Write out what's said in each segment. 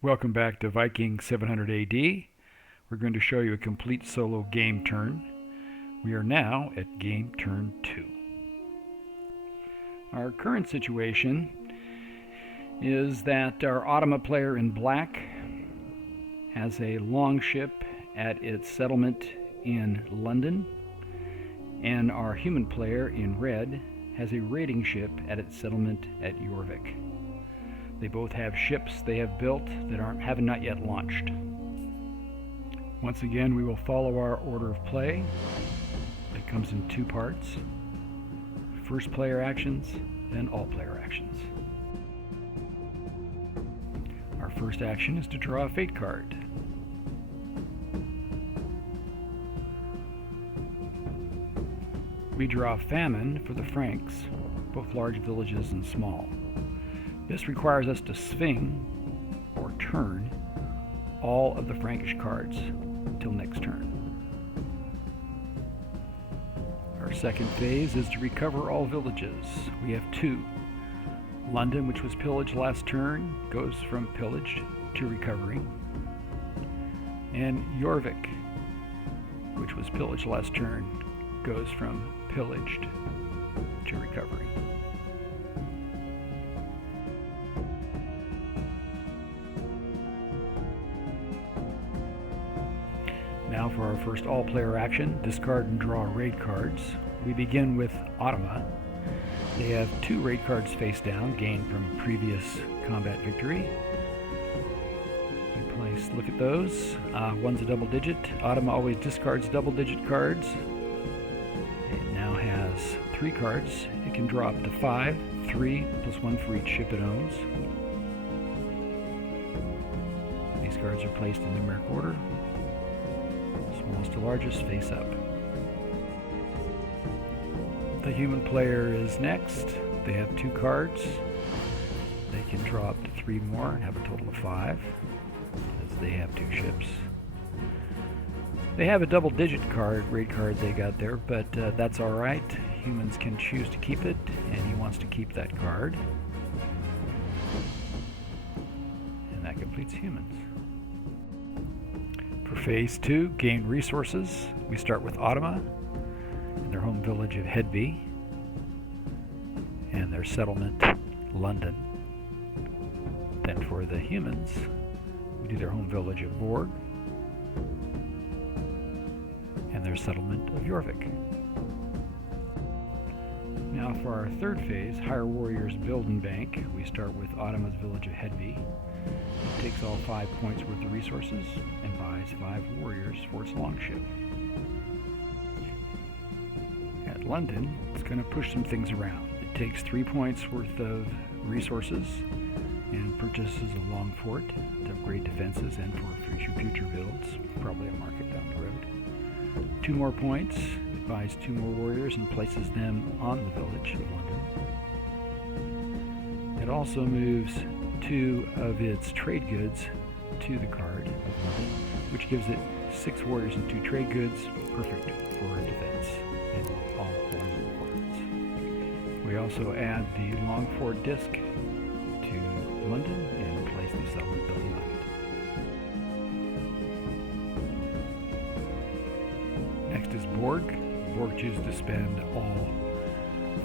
Welcome back to Vikings 700 AD. We're going to show you a complete solo game turn. We are now at game turn 2. Our current situation is that our Automa player in black has a longship at its settlement in London, and our human player in red has a raiding ship at its settlement at Jorvik. They both have ships they have built that have not yet launched. Once again, we will follow our order of play. It comes in 2 parts. First player actions, then all player actions. Our first action is to draw a fate card. We draw famine for the Franks, both large villages and small. This requires us to swing, or turn, all of the Frankish cards till next turn. Our second phase is to recover all villages. We have 2. London, which was pillaged last turn, goes from pillaged to recovery. And Jorvik, which was pillaged last turn, goes from pillaged to recovery. Now for our first all-player action, discard and draw raid cards. We begin with Automa. They have 2 raid cards face down, gained from previous combat victory. Look at those. One's a double digit. Automa always discards double digit cards. It now has 3 cards. It can draw up to 5, 3 plus 1 for each ship it owns. These cards are placed in numeric order, smallest to largest, face up. The human player is next. They have 2 cards. They can draw up to 3 more and have a total of 5, as they have 2 ships. They have a double-digit raid card they got there, but that's alright. Humans can choose to keep it, and he wants to keep that card. And that completes humans. For phase 2, gain resources. We start with Automa in their home village of Hedby and their settlement, London. Then for the humans, we do their home village of Borg and their settlement of Jorvik. Now for our third phase, Hire Warriors Build and Bank, we start with Automa's village of Hedby. It takes all 5 points worth of resources and buys 5 warriors for its longship. At London, it's going to push some things around. It takes 3 points worth of resources and purchases a long fort to upgrade defenses and for future builds, probably a market down the road. 2 more points, it buys 2 more warriors and places them on the village of London. It also moves 2 of its trade goods to the card of London, which gives it 6 warriors and 2 trade goods, perfect for defense and all 4 warriors. We also add the long fort disc to London and place the settlement building on it. Next is Borg. Borg chooses to spend all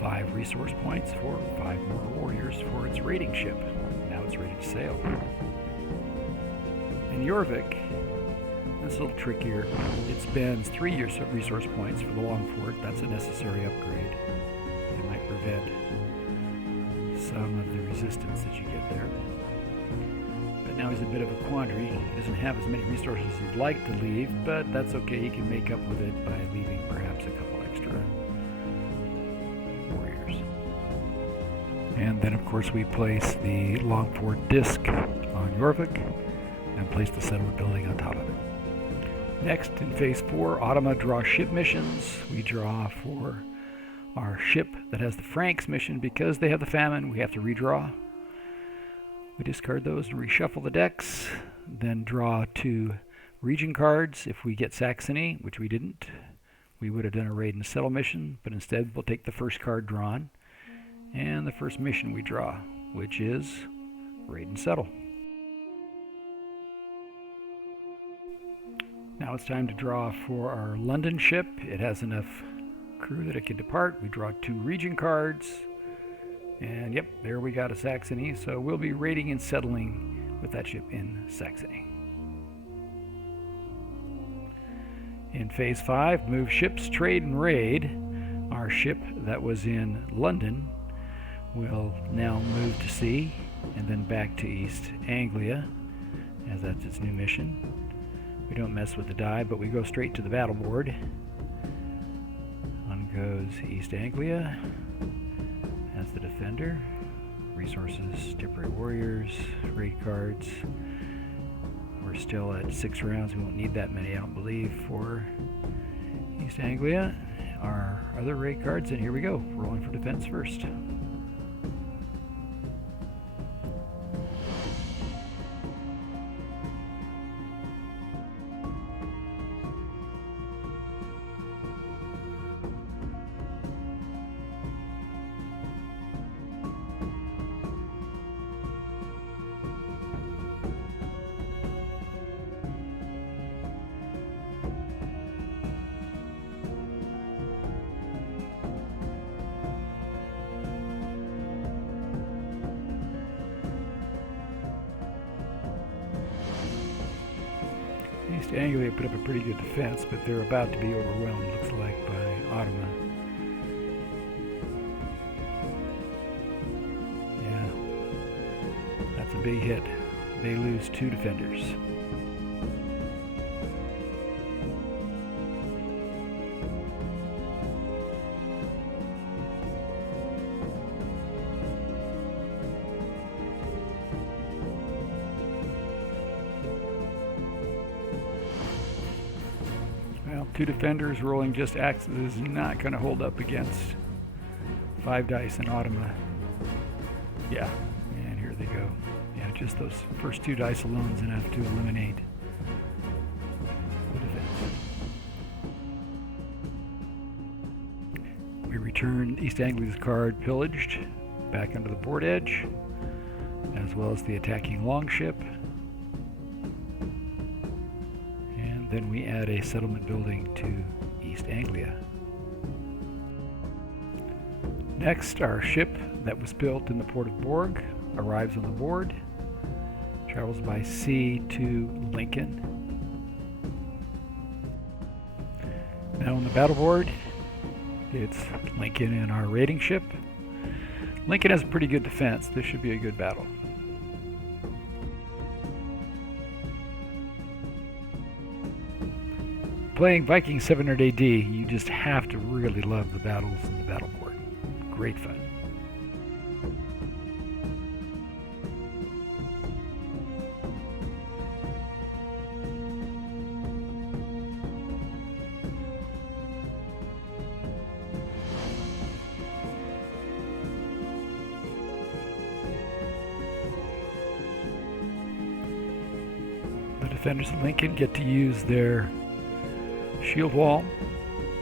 5 resource points for 5 more warriors for its raiding ship. Now it's ready to sail. In Jorvik, it's a little trickier. It spends 3 resource points for the long fort. That's a necessary upgrade. It might prevent some of the resistance that you get there. But now he's a bit of a quandary. He doesn't have as many resources as he'd like to leave, but that's okay. He can make up with it by leaving perhaps a couple extra warriors. And then of course we place the long fort disc on Jorvik and place the settlement building on top of it. Next, in phase 4, Automa draw ship missions. We draw for our ship that has the Franks mission. Because they have the famine, we have to redraw. We discard those and reshuffle the decks, then draw 2 region cards. If we get Saxony, which we didn't, we would have done a raid and settle mission, but instead we'll take the first card drawn and the first mission we draw, which is raid and settle. Now it's time to draw for our London ship. It has enough crew that it can depart. We draw 2 region cards. And yep, there we got a Saxony. So we'll be raiding and settling with that ship in Saxony. In Phase 5, move ships, trade, and raid. Our ship that was in London will now move to sea and then back to East Anglia, as that's its new mission. We don't mess with the die, but we go straight to the battle board. On goes East Anglia as the defender. Resources, temporary warriors, raid cards. We're still at 6 rounds. We won't need that many, I don't believe, for East Anglia. Our other raid cards, and here we go. Rolling for defense first. East Anglia put up a pretty good defense, but they're about to be overwhelmed, looks like, by Automa. Yeah, that's a big hit. They lose 2 defenders. Well, 2 defenders rolling just axes is not going to hold up against 5 dice and Automa. Yeah, and here they go. Yeah, just those first 2 dice alone is enough to eliminate the defense. We return East Anglia's card pillaged back under the board edge, as well as the attacking longship. Then we add a settlement building to East Anglia. Next, our ship that was built in the port of Borg arrives on the board, travels by sea to Lincoln. Now on the battle board, it's Lincoln and our raiding ship. Lincoln has a pretty good defense. This should be a good battle. Playing Vikings 700 AD, you just have to really love the battles and the battle board. Great fun. The defenders of Lincoln get to use their shield wall.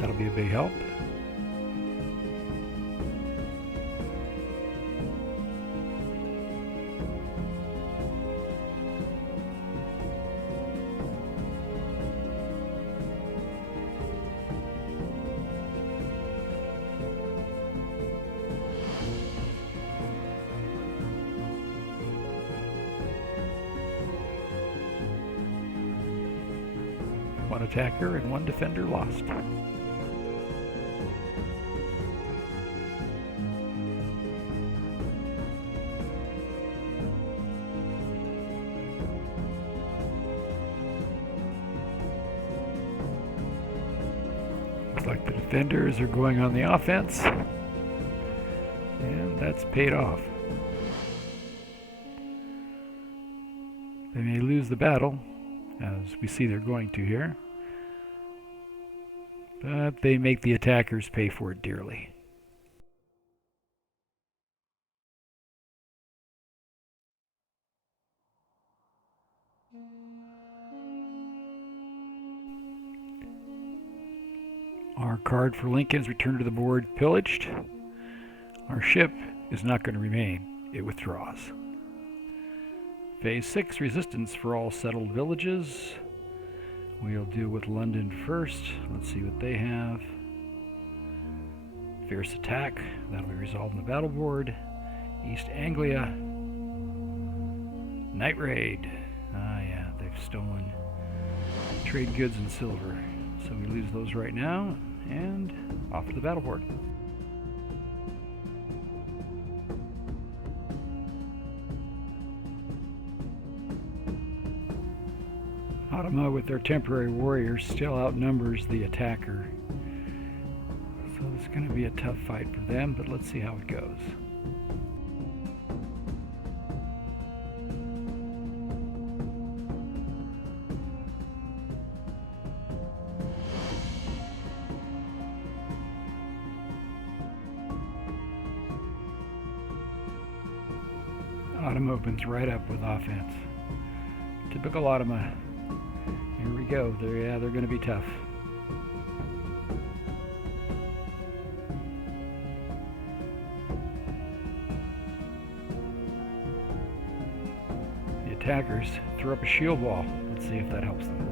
That'll be a big help. One attacker and 1 defender lost. Looks like the defenders are going on the offense, and that's paid off. They may lose the battle, as we see they're going to here, but they make the attackers pay for it dearly. Our card for Lincoln is returned to the board pillaged. Our ship is not going to remain. It withdraws. Phase 6, resistance for all settled villages. We'll deal with London first. Let's see what they have. Fierce attack. That'll be resolved on the battle board. East Anglia. Night raid. Ah, yeah, they've stolen trade goods and silver. So we lose those right now, and off to the battle board. Automa with their temporary warriors still outnumbers the attacker. So it's going to be a tough fight for them, but let's see how it goes. Automa opens right up with offense. Typical Automa. Here we go. They're going to be tough. The attackers throw up a shield wall. Let's see if that helps them.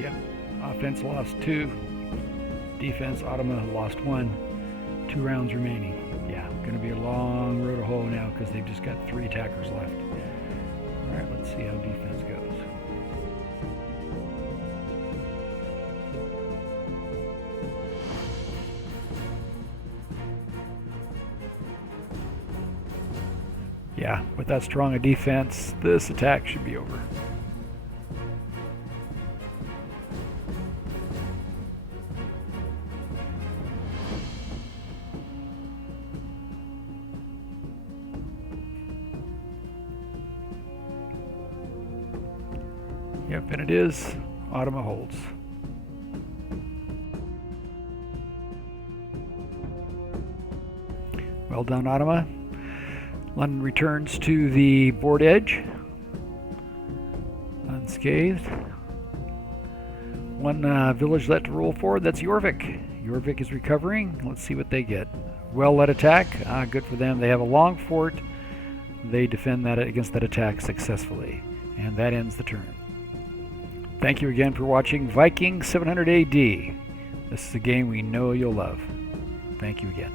Yep, offense lost 2, defense Automa lost 1, 2 rounds remaining. Yeah, going to be a long road to hoe now because they've just got 3 attackers left. Alright, let's see how defense goes. Yeah, with that strong a defense, this attack should be over. Yep, and it is. Automa holds. Well done, Automa. London returns to the board edge unscathed. One village left to roll forward. That's Jorvik. Jorvik is recovering. Let's see what they get. Well-led attack. Good for them. They have a long fort. They defend that against that attack successfully. And that ends the turn. Thank you again for watching Vikings 700 AD. This is a game we know you'll love. Thank you again.